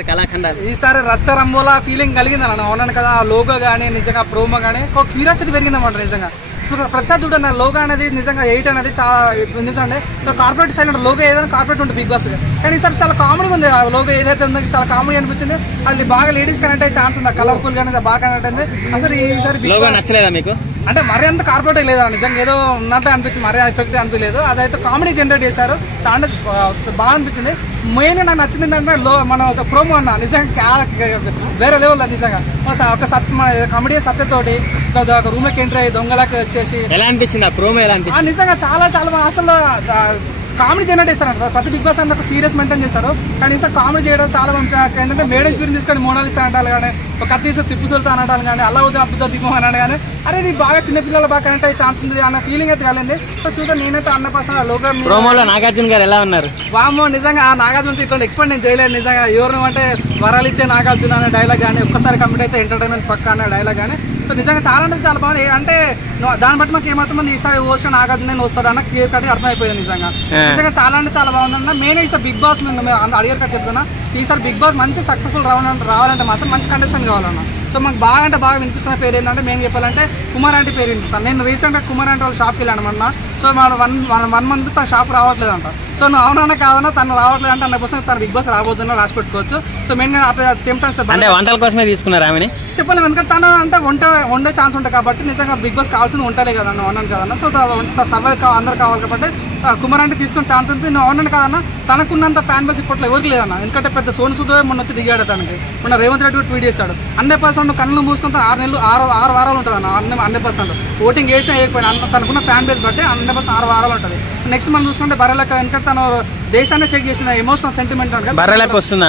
మరి కళాఖండాలు ఈసారి రచ్చరంబోలా ఫీలింగ్ కలిగింది అన్న. అవునాను కదా, లోగో కానీ నిజంగా ప్రోమో కానీ ఒక క్యూరియాసిటీ పెరిగిందన్నమాట. నిజంగా ప్రతిసారి చూడండి లోగో అనేది నిజంగా 8 అనేది చాలా నిజంగా సో కార్పొరేట్ సైడ్ లోగో ఏదైనా కార్పొరేట్ ఉంటుంది బిగ్ బాస్, కానీ ఈసారి చాలా కామెడీగా ఉంది. ఆ లోగో ఏదైతే ఉందో చాలా కామెడీ అనిపించింది. అది బాగా లేడీస్ కనెక్ట్ అయ్యే ఛాన్స్ ఉంది, కలర్ఫుల్ గానే బాగా కనెక్ట్ అయింది. అసలు ఈసారి లోగో నచ్చలేదా మీకు? అంటే మరీ అంత కార్పొరేట్ లేదా నిజంగా, ఏదో ఉన్నట్టు అనిపించింది, మరీ ఎఫెక్ట్ అనిపించలేదు. అదైతే కామెడీ జనరేట్ చేశారు, చాలా బాగా అనిపించింది. మెయిన్గా నాకు నచ్చింది ఏంటంటే మన ప్రోమో అన్న నిజంగా వేరే లెవెల్. నిజంగా ఒక కామెడీ సత్యతోటి ఒక రూమ్ లోకి ఎంట్రీ అయ్యి దొంగలకి వచ్చేసి ఎలా అనిపించింది ఆ ప్రోమో? ఎలా అనిపించింది? నిజంగా చాలా చాలా అసలు కామెడీ జనరేట్ చేస్తారంట. ప్రతి బిగ్ బాస్ అంటే ఒక సీరియస్ మెయింటైన్ చేస్తారు, కానీ ఈసారి కామెడీ చేయడం చాలా ఏంటంటే మేడం క్యూరిని తీసుకొని మోనాలిసా అనడాలు కానీ, ఒక కత్తి తిప్పు చల్తా అనడాలు కానీ, అలా వద్దు అద్భుత దిగు అని కానీ, అరే నీ బాగా చిన్నపిల్లలు బాగా కనెక్ట్ అయ్యే ఛాన్స్ ఉంది అన్న ఫీలింగ్ అయితే కలిగింది. సో చూద్దాం. నేనైతే 100% లోగో ప్రోమోలో నాగార్జున గారు ఎలా ఉన్నారు? వామో నిజంగా ఆ నాగార్జున ఇట్లా ఎక్స్పెక్ట్ నేను చేయలేదు. నిజంగా ఎవరు అంటే వరాలు ఇచ్చే నాగార్జున అనే డైలాగ్ కానీ, ఒక్కసారి కంప్లీట్ అయితే ఎంటర్టైన్మెంట్ పక్క అనే డైలాగ్ కానీ, సో నిజంగా చాలా అంటే చాలా బాగుంది. అంటే దాన్ని బట్టి మాకు ఏమవుతుంది, ఈసారి ఓషన్ నాగార్జున వస్తాడు అన్న క్లియర్ కట్ అర్థమైపోయింది. నిజంగా చాలా అంటే చాలా బాగుందన్న. మెయిన్ ఈసారి బిగ్ బాస్ మేము అడిగారు కట్ చెప్తున్నా, ఈసారి బిగ్ బాస్ మంచి సక్సెస్ఫుల్ రావాలంటే మాత్రం మంచి కండిషన్ కావాలన్న. సో మాకు బాగా అంటే బాగా వినిపిస్తున్న పేరు ఏంటంటే మేము చెప్పాలంటే కుమార్ ఆంటీ పేరు వినిపిస్తాను. నేను రీసెంట్గా కుమార్ ఆంటీ వాళ్ళ షాప్కి వెళ్ళాను అన్న. సో మన వన్ మంత్ తన షాప్ రావట్లేదు అంట. సో నువ్వు అవునన్నా కాదన్నా తను రావట్లేదు అంటే 100% తన బిగ్ బాస్ రాబోతున్నా రాసి పెట్టుకోవచ్చు. సో మెయిన్గా అట్లా సేమ్ టైం అంటే వంటల కోసమే తీసుకున్నారు ఆమెని చెప్పలేము, ఎందుకంటే తను అంటే వండే ఛాన్స్ ఉంటుంది కాబట్టి. నిజంగా బిగ్ బాస్ కావాల్సింది వంటలే కదన్నా, వండను కదన్నా. సో సర్వైవ్ అందరు కావాలి కాబట్టి కుమార్ అంటే తీసుకునే ఛాన్స్ ఉంది. నువ్వు వండను కదన్నా, తనకున్నంత ఫ్యాన్ బేస్ ఇప్పట్లో ఎవరికి లేదన్నా. ఎందుకంటే పెద్ద సోను సూద్ మొన్న వచ్చి దిగాడు, తనకి మొన్న రేవంత్ రెడ్డి ట్వీట్ చేశాడు 100% కళ్ళు మూసుకుంటే 6 వారాలు ఉంటుంది అన్న. 100% ఓటింగ్ వేసినా వేయకపోయినా తనకున్న ఫ్యాన్ బేస్ బట్టి 100% 6 వారాలు ఉంటుంది. నెక్స్ట్ మనం చూసుకుంటే బర్రెలెక్క, ఎందుకంటే తను దేశాన్ని షేక్ చేసిన ఎమోషనల్ సెంటిమెంట్ బర్రెలకు వస్తుంది.